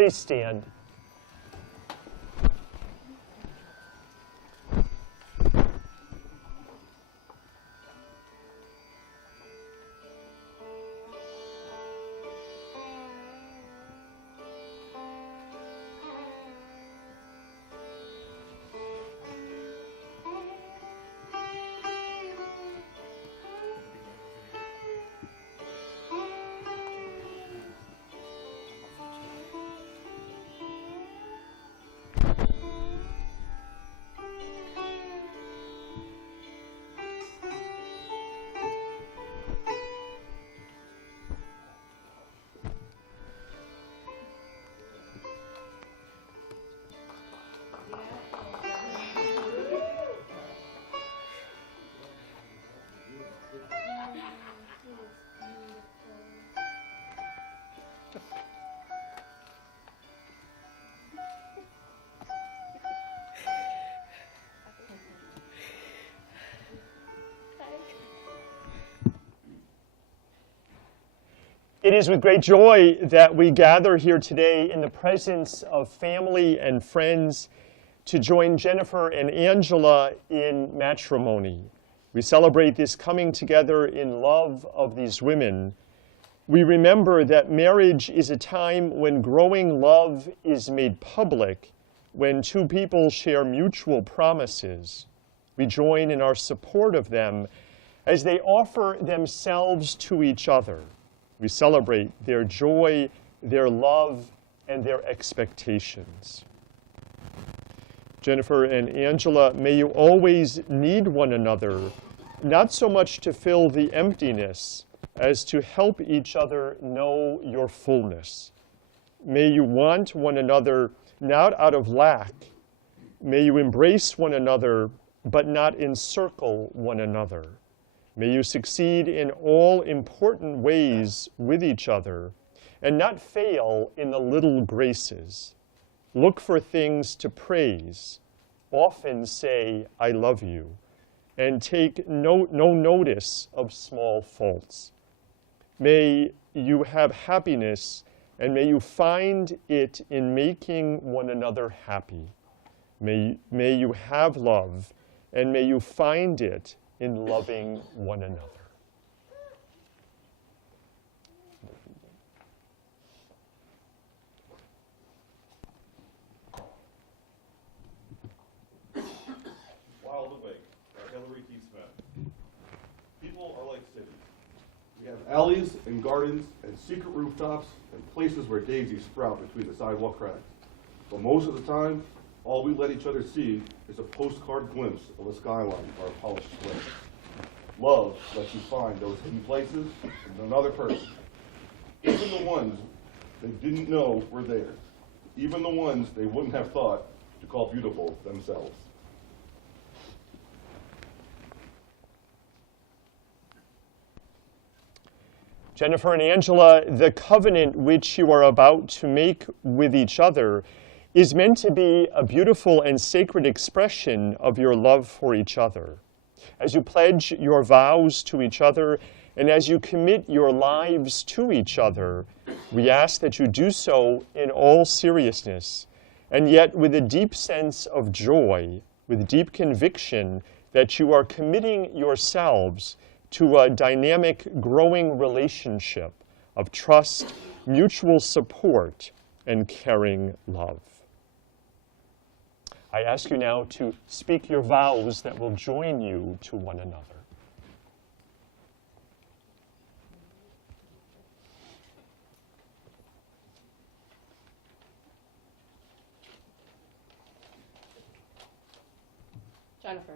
Please stand. It is with great joy that we gather here today in the presence of family and friends to join Jennifer and Angela in matrimony. We celebrate this coming together in love of these women. We remember that marriage is a time when growing love is made public, when two people share mutual promises. We join in our support of them as they offer themselves to each other. We celebrate their joy, their love, and their expectations. Jennifer and Angela, may you always need one another, not so much to fill the emptiness as to help each other know your fullness. May you want one another not out of lack. May you embrace one another, but not encircle one another. May you succeed in all important ways with each other and not fail in the little graces. Look for things to praise. Often say, I love you, and take no notice of small faults. May you have happiness and may you find it in making one another happy. May you have love, and may you find it in loving one another. Wild Awake by Hillary T. Smith. People are like cities. We have alleys and gardens and secret rooftops and places where daisies sprout between the sidewalk cracks. But most of the time, all we let each other see is a postcard glimpse of a skyline or a polished square. Love lets you find those hidden places in another person. Even the ones they didn't know were there. Even the ones they wouldn't have thought to call beautiful themselves. Jennifer and Angela, the covenant which you are about to make with each other is meant to be a beautiful and sacred expression of your love for each other. As you pledge your vows to each other and as you commit your lives to each other, we ask that you do so in all seriousness, and yet with a deep sense of joy, with deep conviction that you are committing yourselves to a dynamic, growing relationship of trust, mutual support, and caring love. I ask you now to speak your vows that will join you to one another. Jennifer,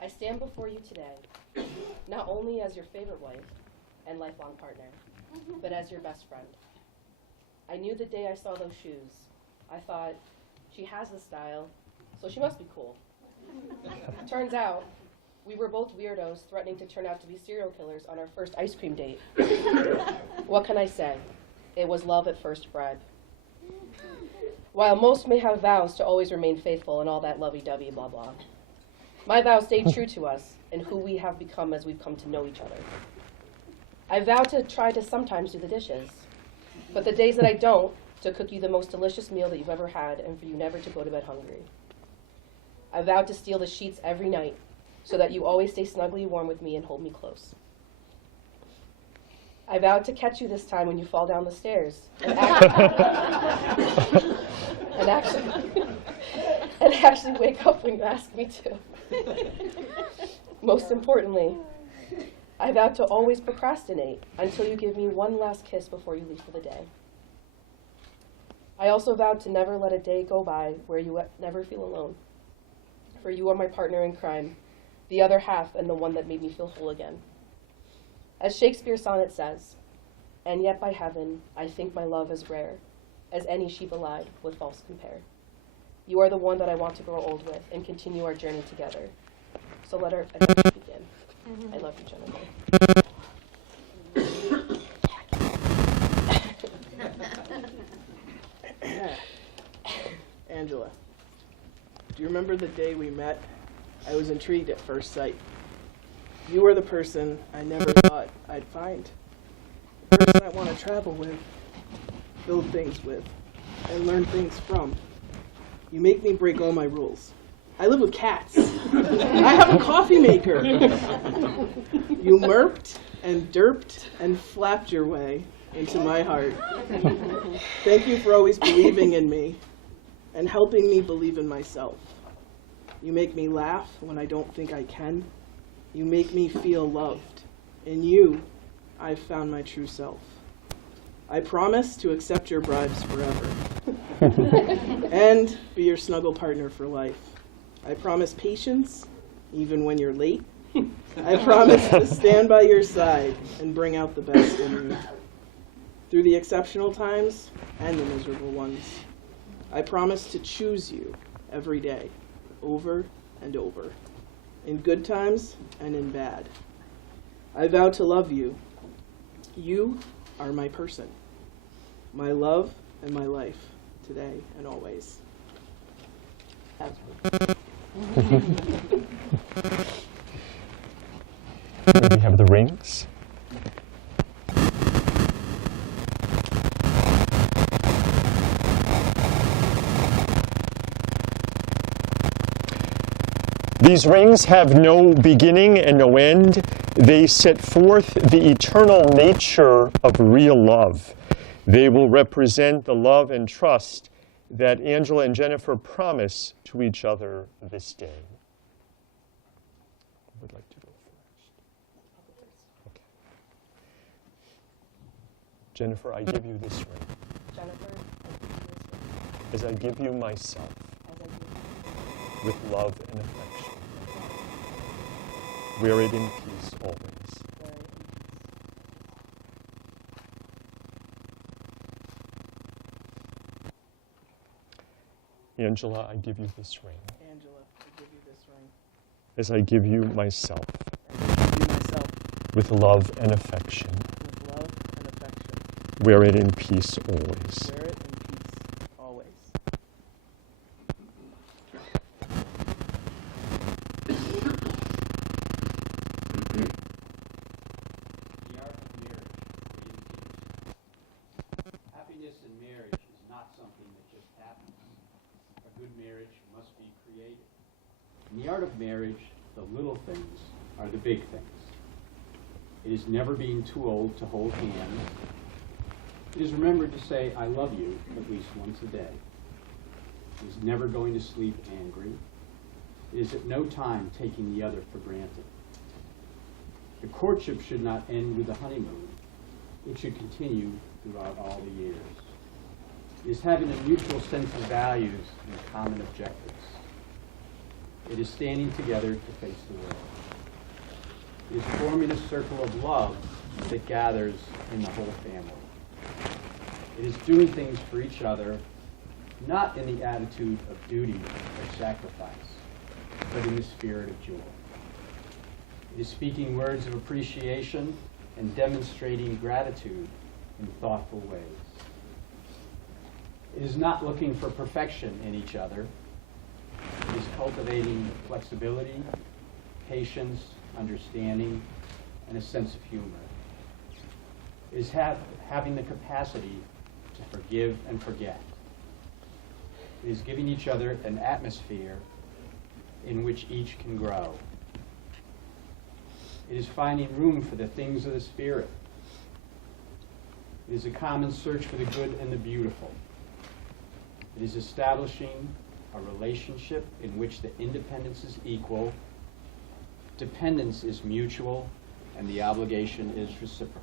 I stand before you today, not only as your favorite wife and lifelong partner, but as your best friend. I knew the day I saw those shoes, I thought, she has the style, so she must be cool. Turns out, we were both weirdos threatening to turn out to be serial killers on our first ice cream date. What can I say? It was love at first bribe. While most may have vows to always remain faithful and all that lovey-dovey blah blah, my vow stayed true to us and who we have become as we've come to know each other. I vow to try to sometimes do the dishes, but the days that I don't, to cook you the most delicious meal that you've ever had and for you never to go to bed hungry. I vowed to steal the sheets every night so that you always stay snugly warm with me and hold me close. I vowed to catch you this time when you fall down the stairs and actually wake up when you ask me to. Most importantly, I vowed to always procrastinate until you give me one last kiss before you leave for the day. I also vowed to never let a day go by where you never feel alone. For you are my partner in crime, the other half and the one that made me feel whole again. As Shakespeare's sonnet says, and yet by heaven, I think my love as rare as any she belied would false compare. You are the one that I want to grow old with and continue our journey together. So let our adventure begin. I love you, Jennifer. Angela, do you remember the day we met? I was intrigued at first sight. You were the person I never thought I'd find. The person I want to travel with, build things with, and learn things from. You make me break all my rules. I live with cats. I have a coffee maker. You murped and derped and flapped your way into my heart. Thank you for always believing in me and helping me believe in myself. You make me laugh when I don't think I can. You make me feel loved. In you, I've found my true self. I promise to accept your bribes forever and be your snuggle partner for life. I promise patience, even when you're late. I promise to stand by your side and bring out the best in you. Through the exceptional times and the miserable ones, I promise to choose you every day, over and over, in good times and in bad. I vow to love you. You are my person, my love and my life, today and always. We have the rings. These rings have no beginning and no end. They set forth the eternal nature of real love. They will represent the love and trust that Angela and Jennifer promise to each other this day. Who would like to go first? Okay. Jennifer, I give you this ring. Jennifer, I give you this ring. As I give you myself, As I give you with love and affection. Wear it in peace always. wear it in peace. Angela, I give you this ring. Angela, I give you this ring. As I give you myself, And I give you myself with love and affection. with love and affection. Wear it in peace always. Wear it in peace always. The art of marriage is happiness in marriage is not something that just happens. A good marriage must be created. In the art of marriage, the little things are the big things. It is never being too old to hold hands. It is remembered to say, I love you, at least once a day. It is never going to sleep angry. It is at no time taking the other for granted. The courtship should not end with the honeymoon. It should continue throughout all the years. It is having a mutual sense of values and common objectives. It is standing together to face the world. It is forming a circle of love that gathers in the whole family. It is doing things for each other, not in the attitude of duty or sacrifice, but in the spirit of joy. It is speaking words of appreciation and demonstrating gratitude in thoughtful ways. It is not looking for perfection in each other. It is cultivating flexibility, patience, understanding, and a sense of humor. It is having the capacity to forgive and forget. It is giving each other an atmosphere in which each can grow. It is finding room for the things of the Spirit. It is a common search for the good and the beautiful. It is establishing a relationship in which the independence is equal, dependence is mutual, and the obligation is reciprocal.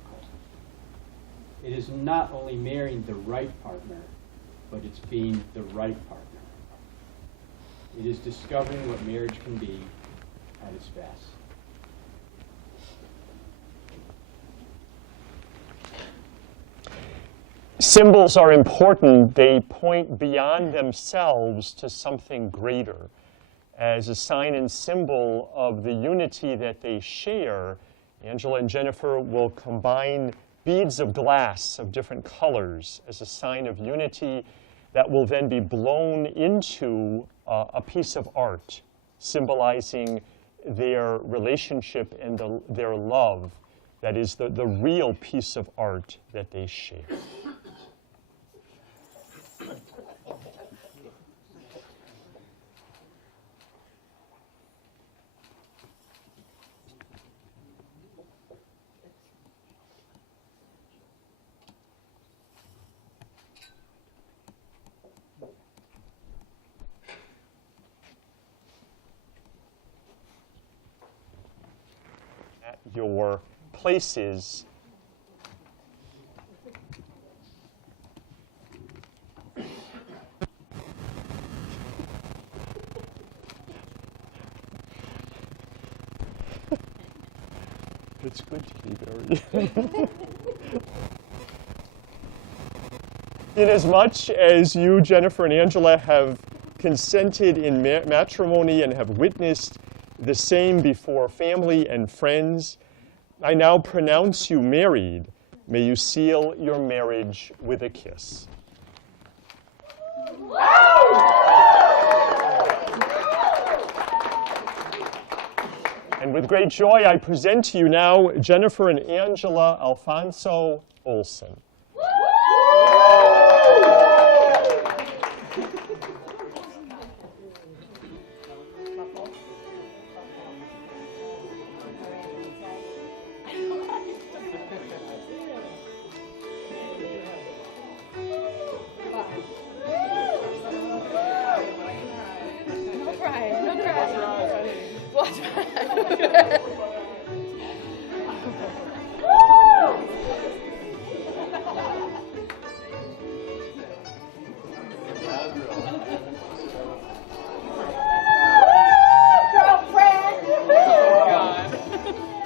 It is not only marrying the right partner, but it's being the right partner. It is discovering what marriage can be at its best. Symbols are important. They point beyond themselves to something greater. As a sign and symbol of the unity that they share, Angela and Jennifer will combine beads of glass of different colors as a sign of unity that will then be blown into a piece of art, symbolizing their relationship and their love. That is the real piece of art that they share. At your places, it's good to be very. Inasmuch as you, Jennifer and Angela, have consented in matrimony and have witnessed the same before family and friends, I now pronounce you married. May you seal your marriage with a kiss. And with great joy, I present to you now Jennifer and Angela Alfonso Olson.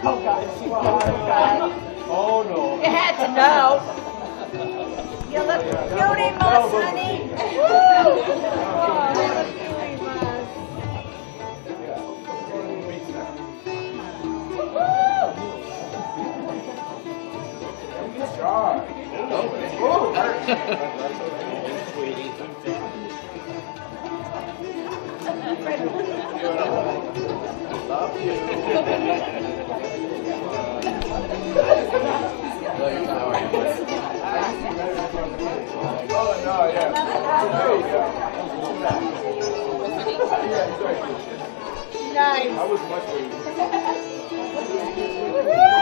Oh, God. Oh, no. You had to know. You look beauty, Mus, honey. Woo! Oh, you look beauty, Mus. Nice. I was much. Woo!